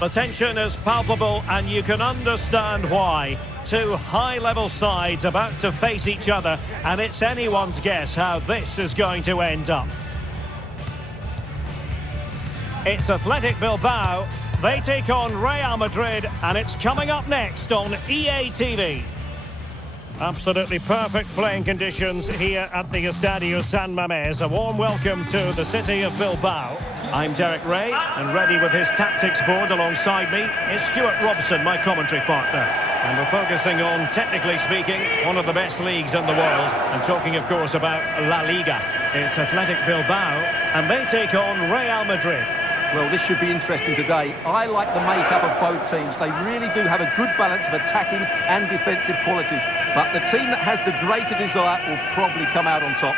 The tension is palpable and you can understand why. Two high-level sides about to face each other, and it's anyone's guess how this is going to end up. It's Athletic Bilbao. They take on Real Madrid, and it's coming up next on EA TV. Absolutely perfect playing conditions here at the Estadio San Mamés. A warm welcome to the city of Bilbao. I'm Derek Ray, and ready with his tactics board alongside me is Stuart Robson, my commentary partner. And we're focusing on, technically speaking, one of the best leagues in the world. And talking, of course, about La Liga. It's Athletic Bilbao, and they take on Real Madrid. Well, this should be interesting today. I like the makeup of both teams. They really do have a good balance of attacking and defensive qualities. But the team that has the greater desire will probably come out on top.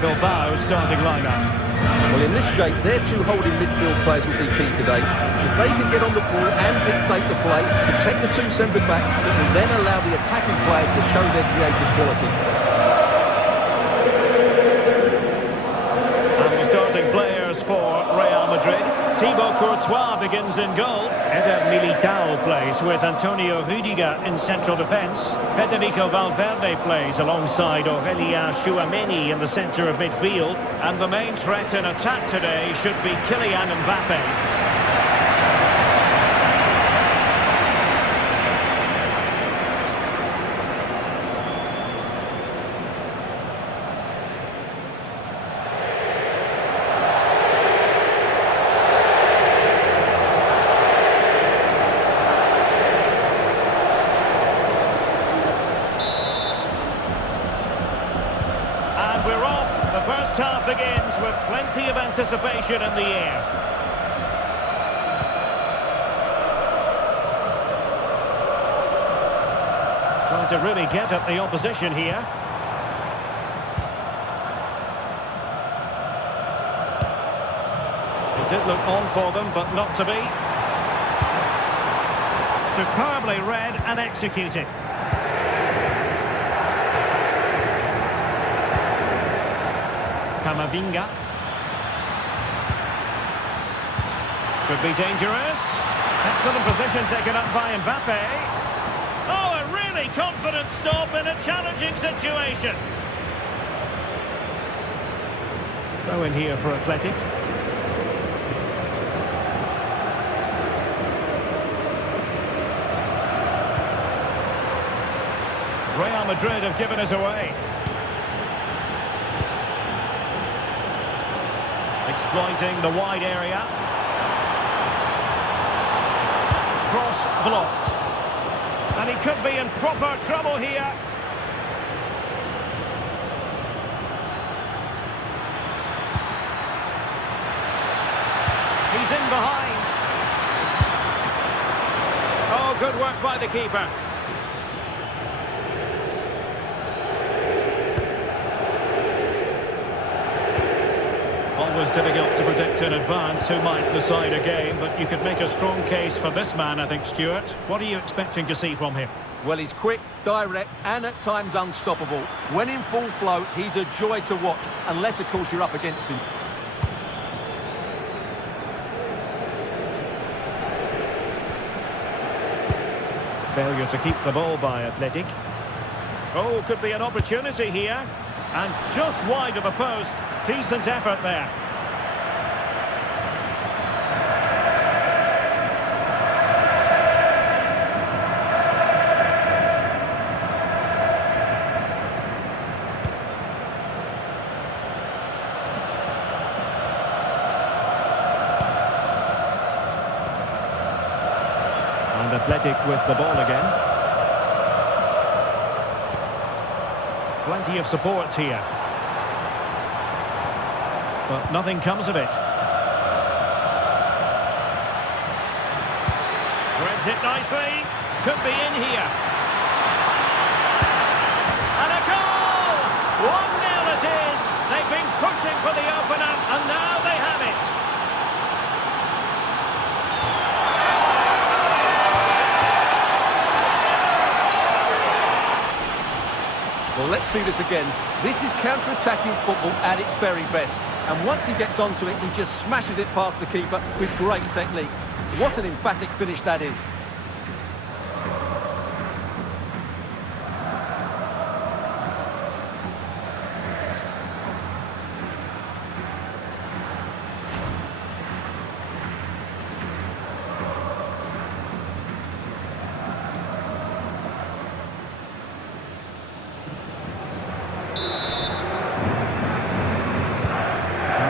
Bilbao starting lineup. Well, in this shape, their two holding midfield players will be key today. If they can get on the ball and dictate the play, protect the two centre-backs, it will then allow the attacking players to show their creative quality. And the starting players for Real Madrid. Thibaut Courtois begins in goal. Eder Militao plays with Antonio Rüdiger in central defence. Federico Valverde plays alongside Aurelien Tchouameni in the centre of midfield. And the main threat in attack today should be Kylian Mbappe. Half begins with plenty of anticipation in the air. Trying to really get at the opposition here. It did look on for them, but not to be. Superbly read and executed. Camavinga. Could be dangerous. Excellent position taken up by Mbappe. Oh, a really confident stop in a challenging situation. Throw in here for Athletic. Real Madrid have given us away. Exploiting the wide area. Cross blocked. And he could be in proper trouble here. He's in behind. Oh, good work by the keeper. Always difficult to predict in advance who might decide a game, but you could make a strong case for this man, I think, Stuart. What are you expecting to see from him? Well, he's quick, direct, and at times unstoppable. When in full flow, he's a joy to watch, unless, of course, you're up against him. Failure to keep the ball by Athletic. Oh, could be an opportunity here. And just wide of the post. Decent effort there. And Athletic with the ball again. Plenty of support here. But nothing comes of it. Threads it nicely. Could be in here. And a goal! 1-0 it is. They've been pushing for the opener, and now they have it. Well, let's see this again. This is counter-attacking football at its very best. And once he gets onto it, he just smashes it past the keeper with great technique. What an emphatic finish that is.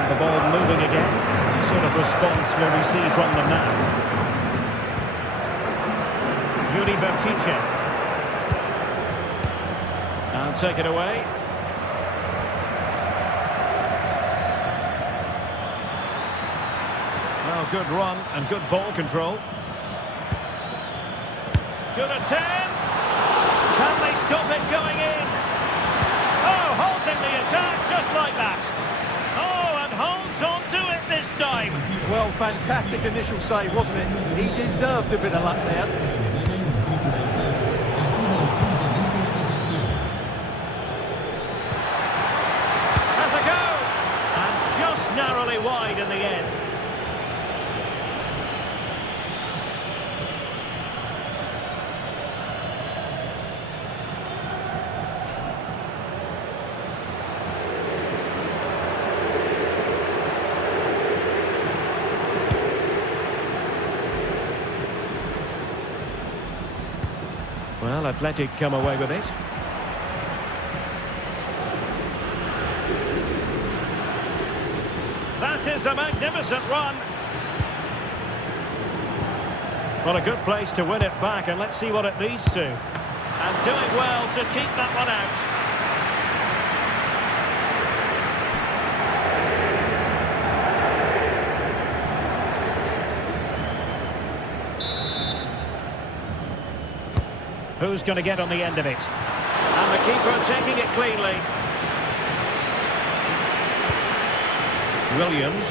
The ball moving again. What sort of response will we see from them now? Yuri Berchiche. And take it away. Well, good run and good ball control. Good attempt. Can they stop it going in? Oh, halting the attack just like that. Holds on to it this time. Well, fantastic initial save, wasn't it? He deserved a bit of luck there. Has a go. And just narrowly wide in the end. Well, Athletic come away with it. That is a magnificent run. What a good place to win it back, and let's see what it leads to. And doing well to keep that one out. Who's going to get on the end of it? And the keeper taking it cleanly. Williams.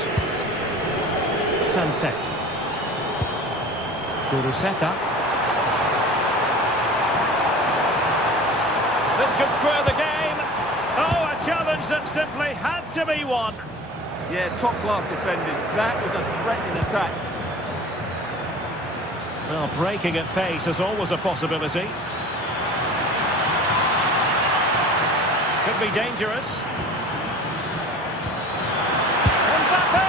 Sunset. Guruseta. This could square the game. Oh, a challenge that simply had to be won. Yeah, top-class defending. That was a threatening attack. Well, breaking at pace is always a possibility. Could be dangerous. Mbappe!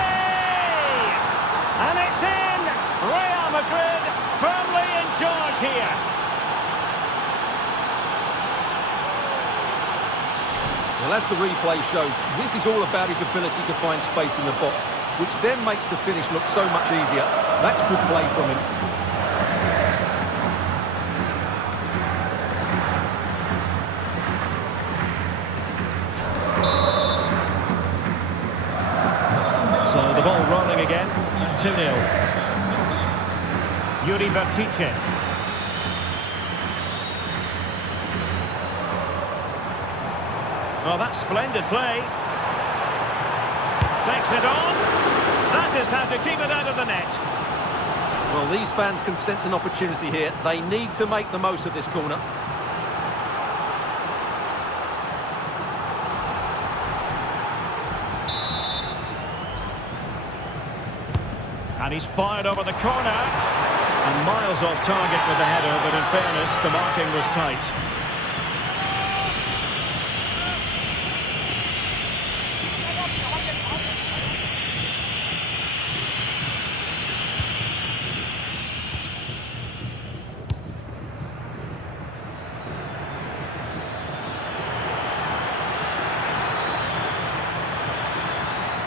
And it's in! Real Madrid firmly in charge here. Well, as the replay shows, this is all about his ability to find space in the box, which then makes the finish look so much easier. That's good play from him. So the ball rolling again at 2-0. Yuri Berchiche. Oh, that's splendid play. Takes it on. That is how to keep it out of the net. Well, these fans can sense an opportunity here. They need to make the most of this corner. And he's fired over the corner. And miles off target with the header, but in fairness, the marking was tight.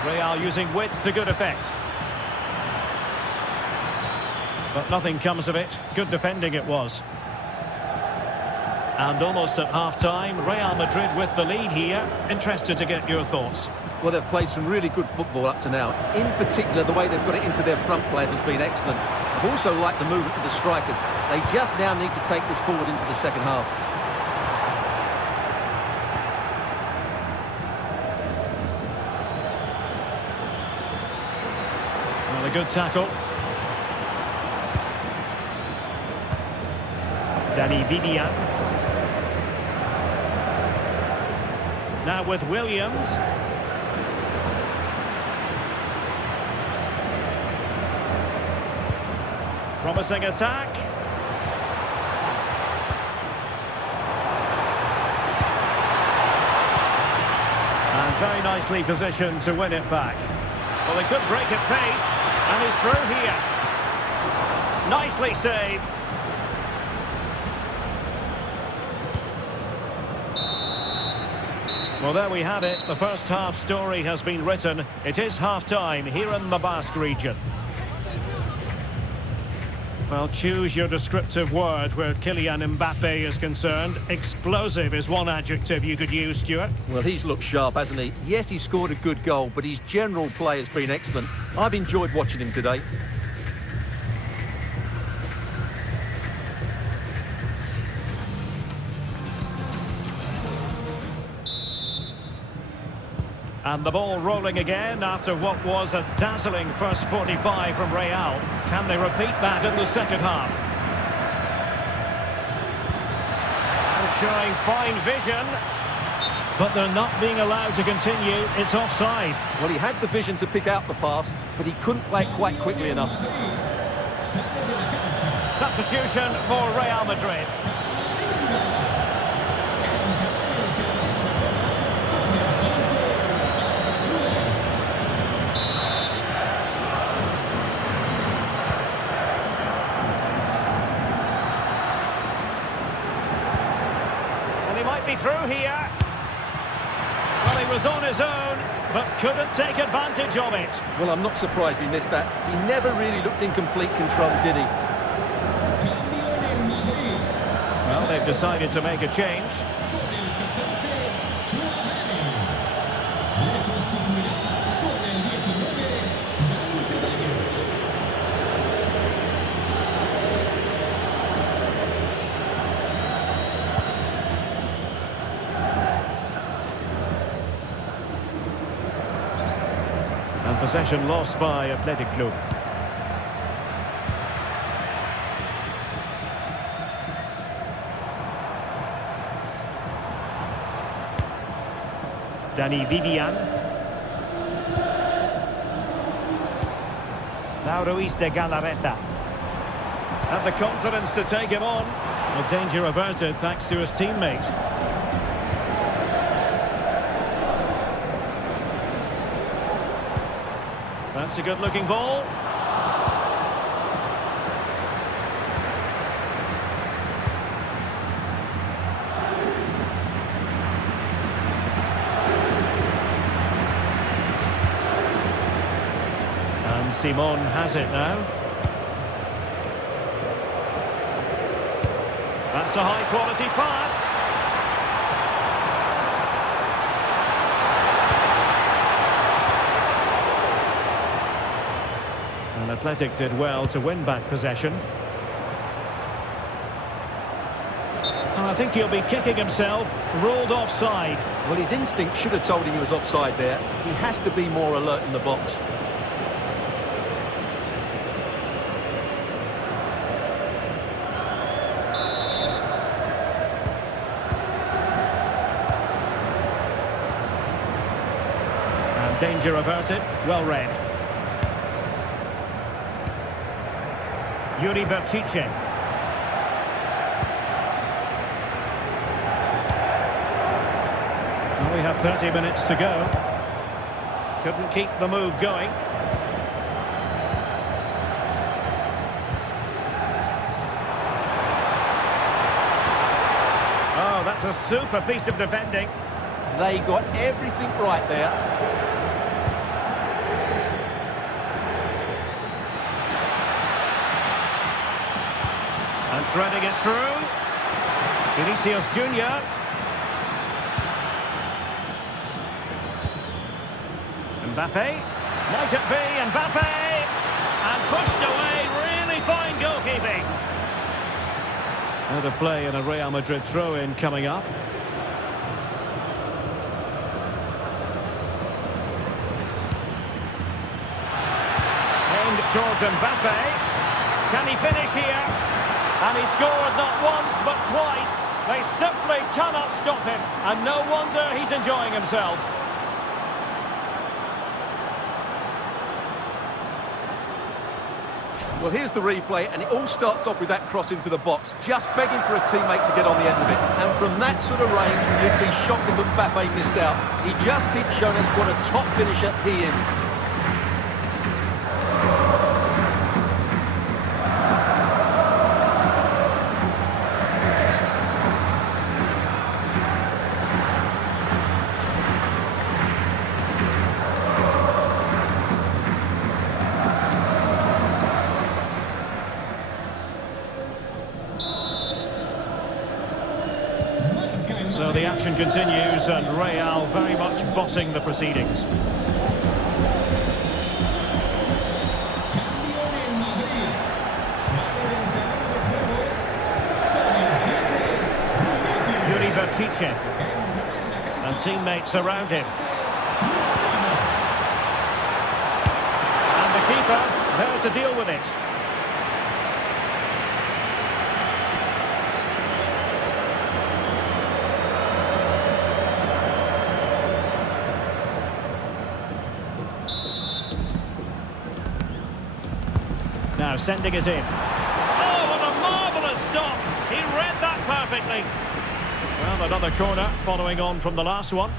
Real using width to good effect. But nothing comes of it. Good defending it was. And almost at half-time, Real Madrid with the lead here. Interested to get your thoughts. Well, they've played some really good football up to now. In particular, the way they've got it into their front players has been excellent. I've also liked the movement of the strikers. They just now need to take this forward into the second half. Well, a good tackle. Danny Vidian. Now with Williams. Promising attack. And very nicely positioned to win it back. Well, they could break at pace, and he's through here. Nicely saved. Well, there we have it. The first half story has been written. It is half-time here in the Basque region. Well, choose your descriptive word where Kylian Mbappe is concerned. Explosive is one adjective you could use, Stuart. Well, he's looked sharp, hasn't he? Yes, he scored a good goal, but his general play has been excellent. I've enjoyed watching him today. And the ball rolling again after what was a dazzling first 45 from Real. Can they repeat that in the second half? And showing fine vision, but they're not being allowed to continue. It's offside. Well, he had the vision to pick out the pass, but he couldn't play it quite quickly enough. Substitution for Real Madrid. Be through here. Well, he was on his own, but couldn't take advantage of it. Well, I'm not surprised he missed that. He never really looked in complete control, did he? Well, they've decided to make a change. And possession lost by Athletic Club. Danny Vidian. Now Ruiz de Galarreta. Had the confidence to take him on. Well, danger averted thanks to his teammate. That's a good-looking ball. And Simon has it now. That's a high-quality pass. And Athletic did well to win back possession. And I think he'll be kicking himself, ruled offside. Well, his instinct should have told him he was offside there. He has to be more alert in the box. And danger averted, well read. Yuri Bertice. Well, we have 30 minutes to go. Couldn't keep the move going. Oh, that's a super piece of defending. They got everything right there. And threading it through. Vinicius Junior. Mbappe. Might it be Mbappe? And pushed away. Really fine goalkeeping. Out of play and a Real Madrid throw-in coming up. Aimed towards Mbappe. Can he finish here? And he scored not once but twice. They simply cannot stop him. And no wonder he's enjoying himself. Well, here's the replay, and it all starts off with that cross into the box, just begging for a teammate to get on the end of it. And from that sort of range, you'd be shocked if Mbappe missed out. He just keeps showing us what a top finisher he is. So the action continues and Real very much bossing the proceedings. Yuri Bertice and teammates around him. And the keeper there to deal with it. Now sending it in. Oh, what a marvellous stop! He read that perfectly. Well, another corner following on from the last one.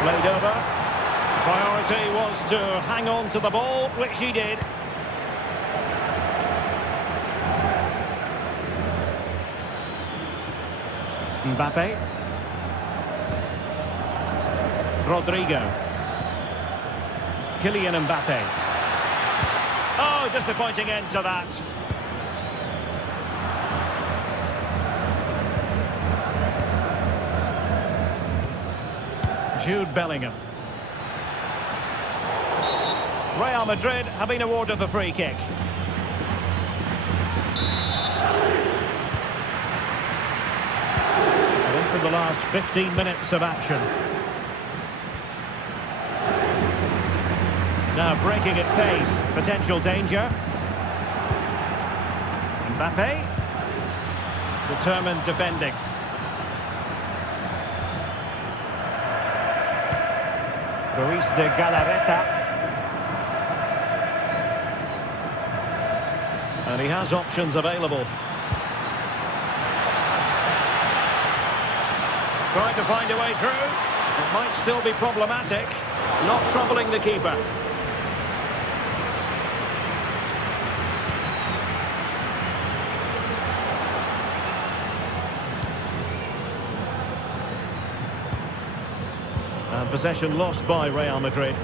Played over. Priority was to hang on to the ball, which he did. Mbappe. Rodrigo. Kylian Mbappe. Oh, disappointing end to that. Jude Bellingham. Real Madrid have been awarded the free kick. And into the last 15 minutes of action. Now breaking at pace, potential danger. Mbappe. Determined defending. Ruiz de Galarreta. And he has options available. Trying to find a way through. It might still be problematic. Not troubling the keeper. And possession lost by Real Madrid.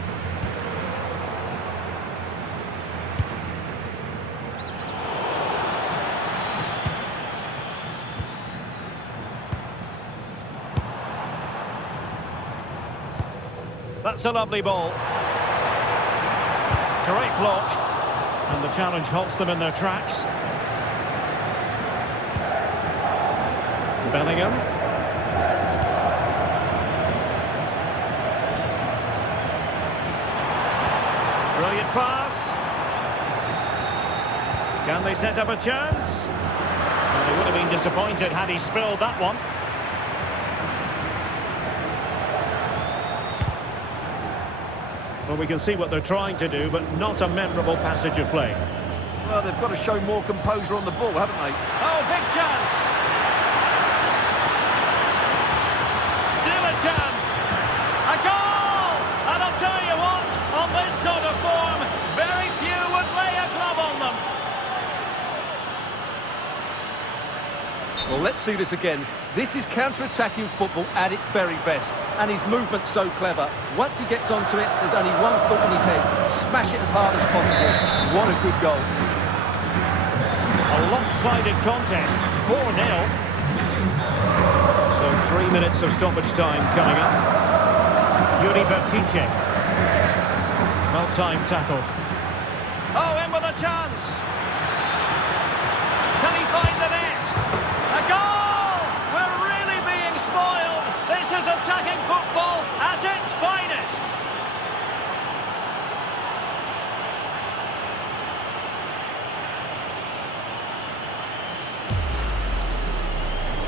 That's a lovely ball. Great block. And the challenge halts them in their tracks. Bellingham. Brilliant pass. Can they set up a chance? Well, they would have been disappointed had he spilled that one. Well, we can see what they're trying to do, but not a memorable passage of play. Well, they've got to show more composure on the ball, haven't they? Oh, big chance! Still a chance! A goal! And I'll tell you what, on this sort of form, Well, let's see this again. This is counter-attacking football at its very best. And his movement's so clever. Once he gets onto it, there's only one thought in his head. Smash it as hard as possible. What a good goal. A lopsided contest, 4-0. So 3 minutes of stoppage time coming up. Yuri Bertice. Well-timed tackle. Oh, in with a chance. Can he find the net? A goal! We're really being spoiled. This is attacking football at its finest.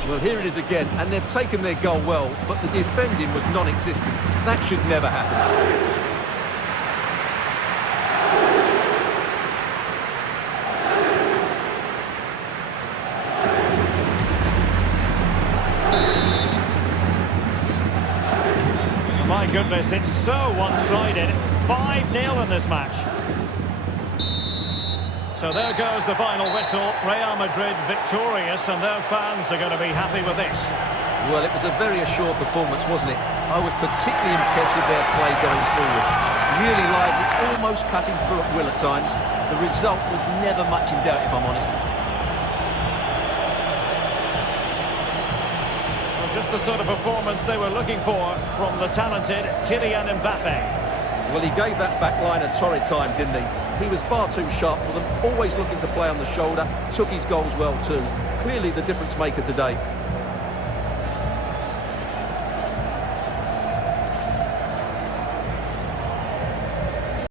Well, here it is again, and they've taken their goal well, but the defending was non-existent. That should never happen. My goodness, it's so one-sided. 5-0 in this match. So there goes the final whistle. Real Madrid victorious, and their fans are going to be happy with this. Well, it was a very assured performance, wasn't it? I was particularly impressed with their play going forward. Really lively, almost cutting through at will at times. The result was never much in doubt, if I'm honest. Well, just the sort of performance they were looking for from the talented Kylian Mbappe. Well, he gave that back line a torrid time, didn't he? He was far too sharp for them, always looking to play on the shoulder, took his goals well too. Clearly the difference maker today.